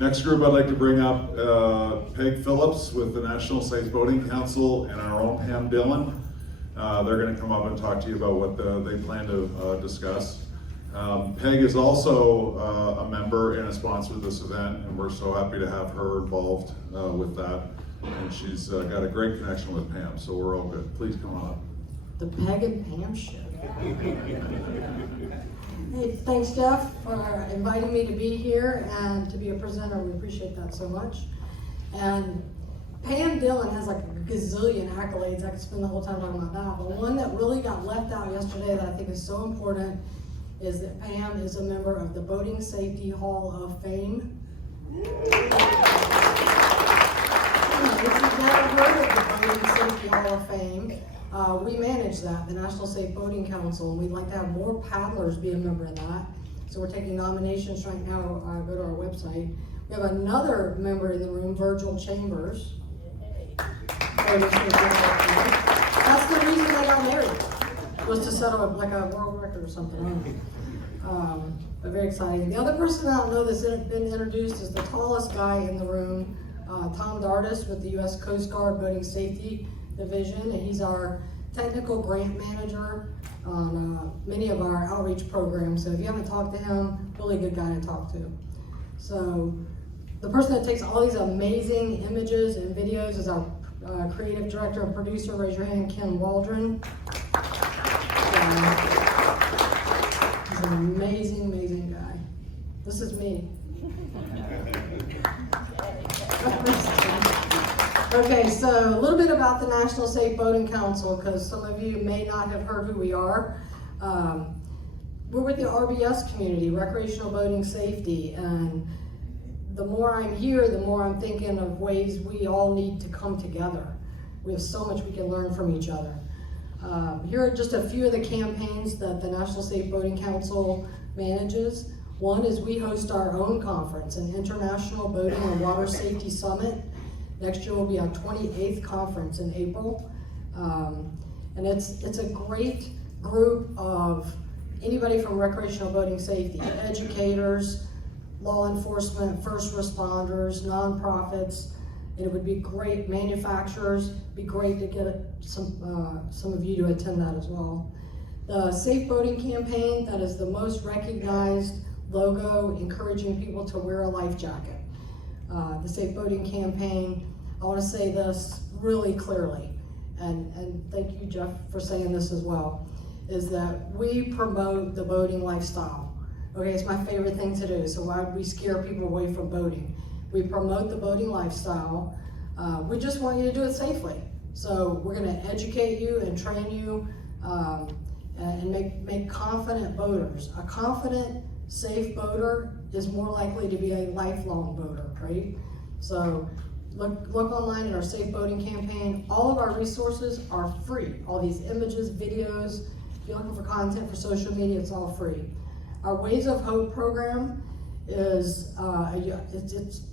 Next group, I'd like to bring up Peg Phillips with the National Safe Boating Council and our own Pam Dillon. They're going to come up and talk to you about what they plan to discuss. Peg is also a member and a sponsor of this event, and we're so happy to have her involved with that. And she's got a great connection with Pam, so we're all good. Please come on up. The Peg and Pam show. Hey, thanks Jeff for inviting me to be here and to be a presenter. We appreciate that so much. And Pam Dillon has like a gazillion accolades. I could spend the whole time talking about that. But one that really got left out yesterday that I think is so important is that Pam is a member of the Boating Safety Hall of Fame. If you've never heard of the Boating Safety Hall of Fame, we manage that, the National Safe Boating Council, and we'd like to have more paddlers be a member of that. So we're taking nominations right now. Go to our website. We have another member in the room, Virgil Chambers. That's the reason I got married, was to set up like a world record or something. But very exciting. The other person I don't know that's been introduced is the tallest guy in the room, Tom Dardis with the U.S. Coast Guard Boating Safety Division, and he's our technical grant manager on many of our outreach programs. So if you haven't talked to him, really good guy to talk to. So the person that takes all these amazing images and videos is our creative director and producer. Raise your hand, Ken Waldron. He's an amazing, amazing guy. This is me. Okay, so a little bit about the National Safe Boating Council, because some of you may not have heard who we are. We're with the RBS community, Recreational Boating Safety, and the more I'm here, the more I'm thinking of ways we all need to come together. We have so much we can learn from each other. Here are just a few of the campaigns that the National Safe Boating Council manages. One is we host our own conference, an International Boating and Water Safety Summit. Next year will be our 28th conference in April. And it's a great group of anybody from recreational boating safety, educators, law enforcement, first responders, nonprofits, and it would be great, manufacturers. It'd be great to get some of you to attend that as well. The Safe Boating Campaign, that is the most recognized logo encouraging people to wear a life jacket. The Safe Boating Campaign, I want to say this really clearly, and thank you, Jeff, for saying this as well, is that we promote the boating lifestyle. Okay, it's my favorite thing to do, so why would we scare people away from boating? We promote the boating lifestyle. We just want you to do it safely. So we're going to educate you and train you and make confident boaters. A confident, safe boater is more likely to be a lifelong boater, right? So look online at our Safe Boating Campaign. All of our resources are free. All these images, videos, if you're looking for content for social media, it's all free. Our Ways of Hope program is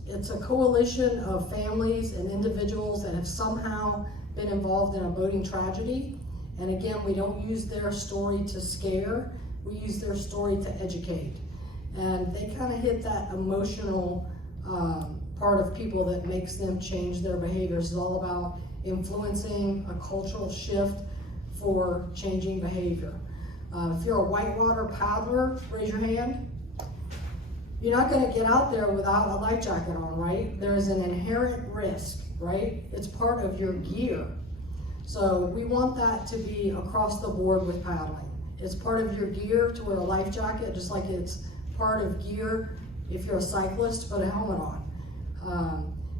it's a coalition of families and individuals that have somehow been involved in a boating tragedy. And again, we don't use their story to scare, we use their story to educate. And they kind of hit that emotional part of people that makes them change their behaviors. It's all about influencing a cultural shift for changing behavior. If you're a whitewater paddler, raise your hand. You're not going to get out there without a life jacket on, right? There is an inherent risk, right? It's part of your gear. So we want that to be across the board with paddling. It's part of your gear to wear a life jacket, just like it's part of gear if you're a cyclist, put a helmet on.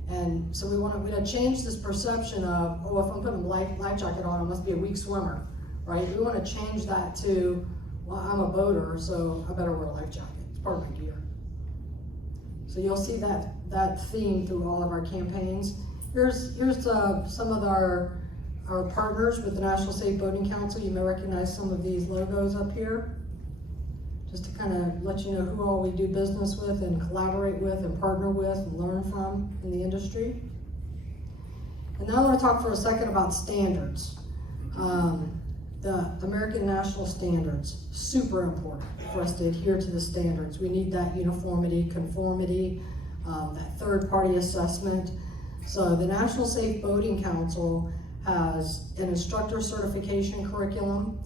And so we want to change this perception of, oh, if I'm putting a life jacket on, I must be a weak swimmer, right? We want to change that to, well, I'm a boater, so I better wear a life jacket. It's part of my gear. So you'll see that theme through all of our campaigns. Here's some of our partners with the National Safe Boating Council. You may recognize some of these logos up here, just to kind of let you know who all we do business with and collaborate with and partner with and learn from in the industry. And now I want to talk for a second about standards. The American National Standards, super important for us to adhere to the standards. We need that uniformity, conformity. that third-party assessment. So the National Safe Boating Council has an instructor certification curriculum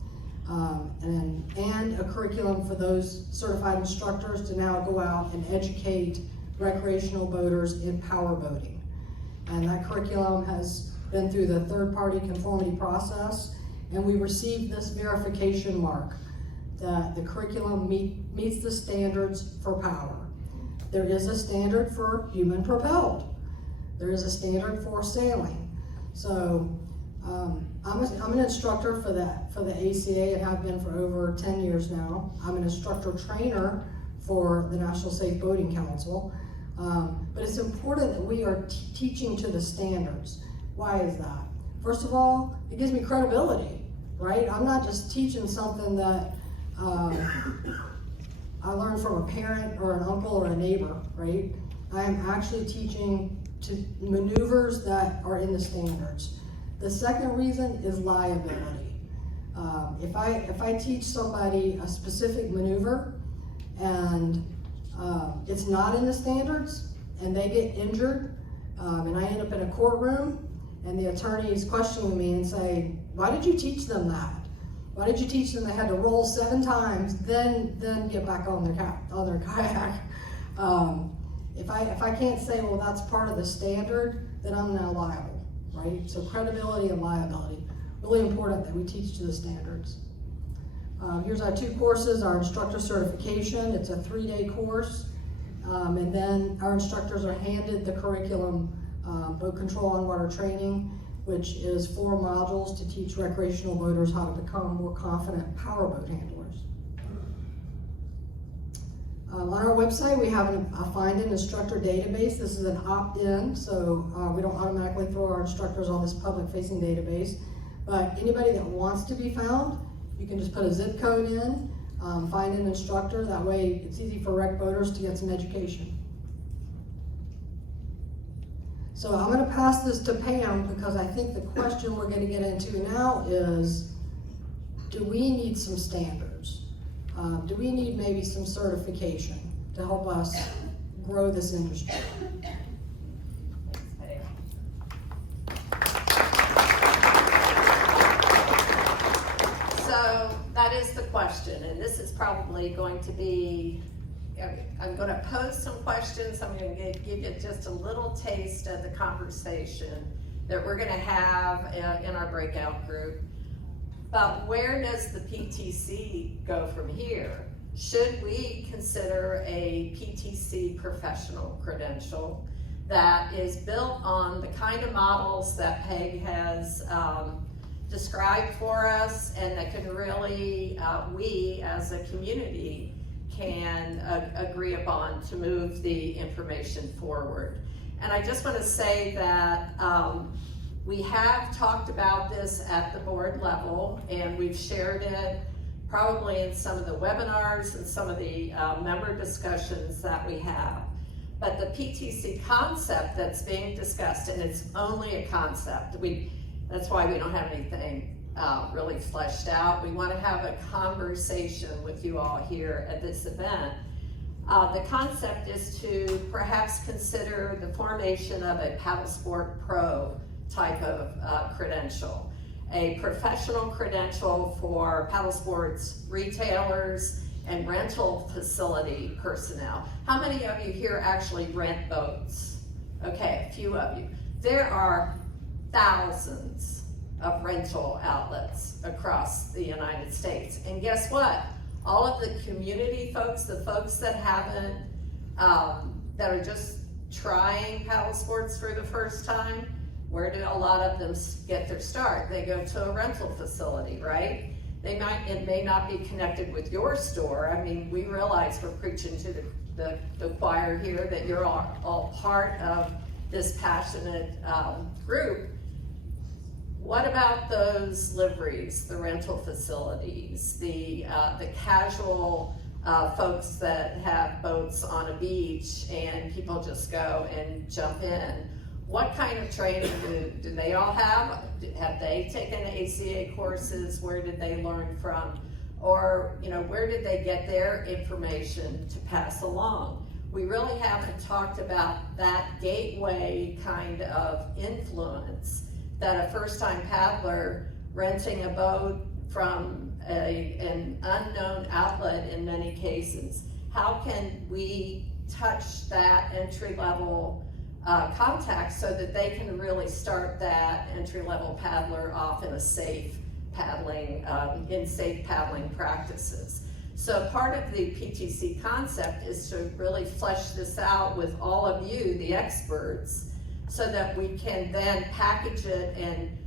and a curriculum for those certified instructors to now go out and educate recreational boaters in power boating. And that curriculum has been through the third-party conformity process, and we received this verification mark that the curriculum meets the standards for power. There is a standard for human propelled. There is a standard for sailing. So I'm an instructor for the ACA and have been for over 10 years now. I'm an instructor trainer for the National Safe Boating Council. But it's important that we are teaching to the standards. Why is that? First of all, it gives me credibility, right? I'm not just teaching something that I learned from a parent or an uncle or a neighbor, right? I am actually teaching to maneuvers that are in the standards. The second reason is liability. If I teach somebody a specific maneuver and it's not in the standards and they get injured and I end up in a courtroom and the attorney is questioning me and say, why did you teach them that? Why did you teach them they had to roll 7 times, then get back on their kayak? If I can't say, well, that's part of the standard, then I'm now liable, right? So credibility and liability, really important that we teach to the standards. Here's our 2 courses, our instructor certification. It's a 3-day course. And then our instructors are handed the curriculum, boat control on water training, which is 4 modules to teach recreational boaters how to become more confident powerboat handlers. On our website, we have a Find an Instructor database. This is an opt-in, so we don't automatically throw our instructors on this public-facing database. But anybody that wants to be found, you can just put a zip code in, find an instructor. That way, it's easy for rec boaters to get some education. So I'm going to pass this to Pam because I think the question we're going to get into now is, do we need some standards? Do we need maybe some certification to help us grow this industry? So that is the question, and this is probably going to be, I'm going to pose some questions. I'm going to give you just a little taste of the conversation that we're going to have in our breakout group. But where does the PTC go from here? Should we consider a PTC professional credential that is built on the kind of models that Peg has described for us, and that can really, we as a community can agree upon to move the information forward? And I just want to say that we have talked about this at the board level, and we've shared it probably in some of the webinars and some of the member discussions that we have. But the PTC concept that's being discussed, and it's only a concept, that's why we don't have anything really fleshed out. We want to have a conversation with you all here at this event. The concept is to perhaps consider the formation of a paddle sport pro type of credential, a professional credential for paddle sports retailers and rental facility personnel. How many of you here actually rent boats? Okay, a few of you. There are thousands of rental outlets across the United States. And guess what? All of the community folks, the folks that haven't, that are just trying paddle sports for the first time, where do a lot of them get their start? They go to a rental facility, right? It may not be connected with your store. I mean, we realize we're preaching to the choir here that you're all part of this passionate group. What about those liveries, the rental facilities, the casual folks that have boats on a beach and people just go and jump in? What kind of training do they all have? Have they taken ACA courses? Where did they learn from? Or, where did they get their information to pass along? we really haven't talked about that gateway kind of influence that a first-time paddler renting a boat from an unknown outlet in many cases. How can we touch that entry-level contact so that they can really start that entry-level paddler off in a safe paddling, in safe paddling practices? So part of the PTC concept is to really flesh this out with all of you, the experts, so that we can then package it and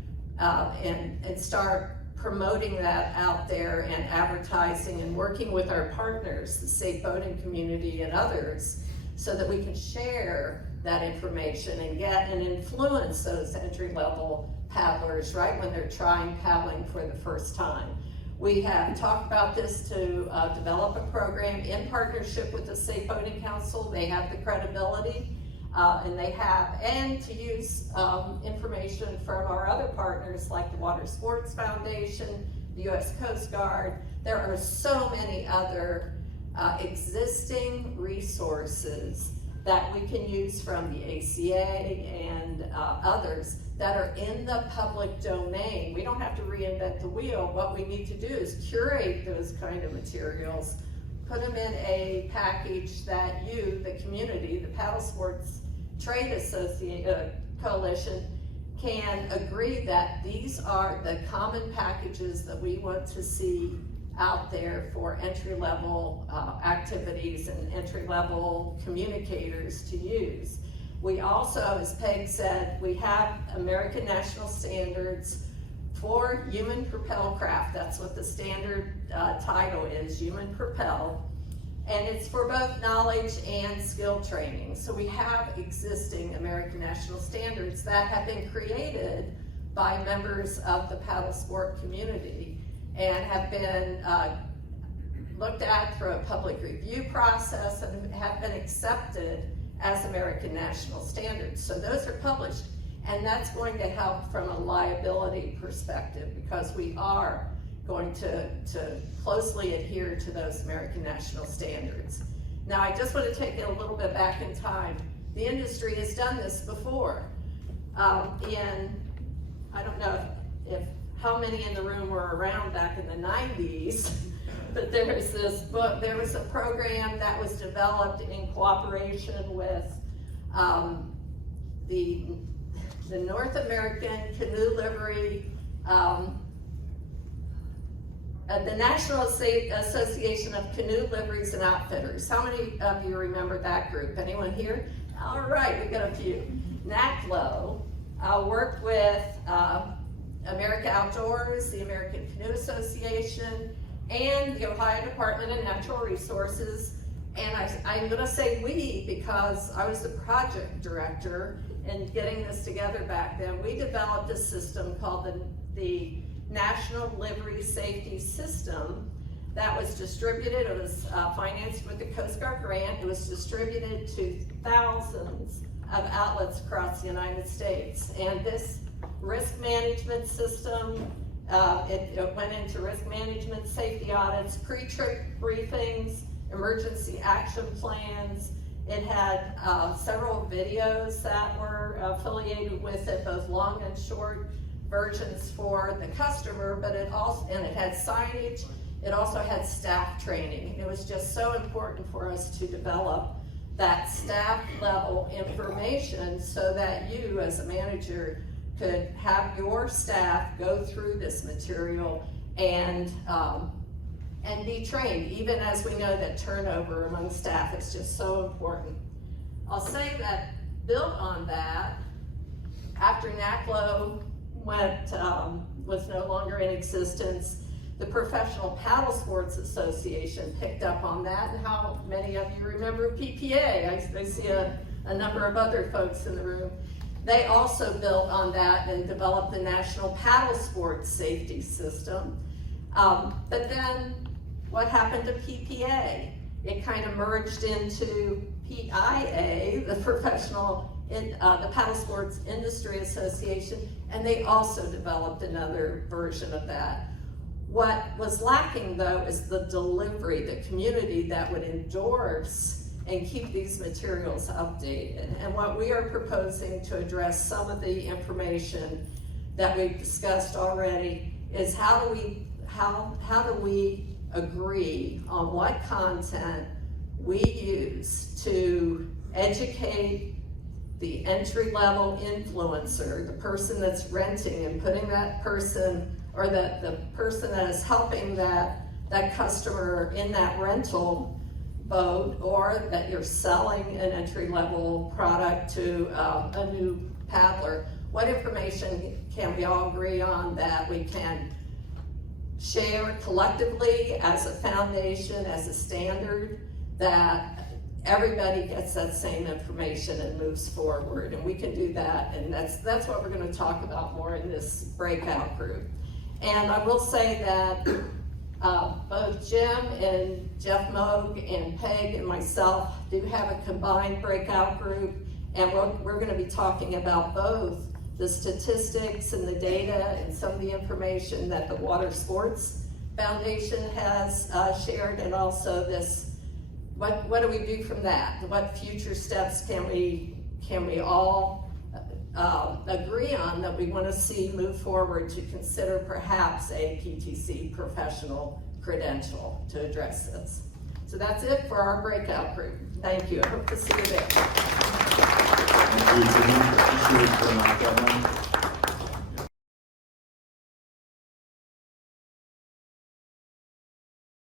start promoting that out there and advertising and working with our partners, the safe boating community and others, so that we can share that information and get and influence those entry-level paddlers right when they're trying paddling for the first time. We have talked about this to develop a program in partnership with the Safe Boating Council. They have the credibility and to use information from our other partners like the Water Sports Foundation, the U.S. Coast Guard. There are so many other existing resources that we can use from the ACA and others that are in the public domain. We don't have to reinvent the wheel. What we need to do is curate those kind of materials, put them in a package that you, the community, the Paddle Sports Trade Coalition, can agree that these are the common packages that we want to see out there for entry-level activities and entry-level communicators to use. We also, as Peg said, we have American National Standards for Human Propelled Craft. That's what the standard title is, Human Propelled. And it's for both knowledge and skill training. So we have existing American National Standards that have been created by members of the paddle sport community and have been looked at through a public review process and have been accepted as American National Standards. So those are published, and that's going to help from a liability perspective because we are going to closely adhere to those American National Standards. Now, I just want to take it a little bit back in time. The industry has done this before. I don't know if how many in the room were around back in the 90s, but there was a program that was developed in cooperation with the North American Canoe Livery, the National Association of Canoe Liveries and Outfitters. How many of you remember that group? Anyone here? All right, we got a few. NACLO worked with America Outdoors, the American Canoe Association, and the Ohio Department of Natural Resources. And I'm gonna say we because I was the project director in getting this together back then. We developed a system called the National Livery Safety System that was distributed. It was financed with the Coast Guard grant. It was distributed to thousands of outlets across the United States. And this risk management system, it went into risk management, safety audits, pre-trip briefings, emergency action plans. It had several videos that were affiliated with it, both long and short versions for the customer, but it had signage. It also had staff training. It was just so important for us to develop that staff level information so that you as a manager could have your staff go through this material and be trained, even as we know that turnover among staff is just so important. I'll say that built on that, after NACLO was no longer in existence, the Professional Paddle Sports Association picked up on that. And how many of you remember PPA? I see a number of other folks in the room. They also built on that and developed the National Paddle Sports Safety System. But then what happened to PPA? It kind of merged into PIA, the Paddle Sports Industry Association, and they also developed another version of that. What was lacking though is the delivery, the community that would endorse and keep these materials updated. And what we are proposing to address some of the information that we've discussed already is how do we agree on what content we use to educate the entry-level influencer, the person that's renting and putting that person, or the person that is helping that customer in that rental boat, or that you're selling an entry-level product to a new paddler. What information can we all agree on that we can share collectively as a foundation, as a standard, that everybody gets that same information and moves forward, and we can do that, and that's what we're going to talk about more in this breakout group. And I will say that both Jim and Jeff Moog and Peg and myself do have a combined breakout group, and we're going to be talking about both the statistics and the data and some of the information that the Water Sports Foundation has shared, and also this, what do we do from that? What future steps can we all agree on that we want to see move forward to consider perhaps a PTC professional credential to address this? So that's it for our breakout group. Thank you. I hope to see you there. Thank you, Jim. Appreciate it for that one.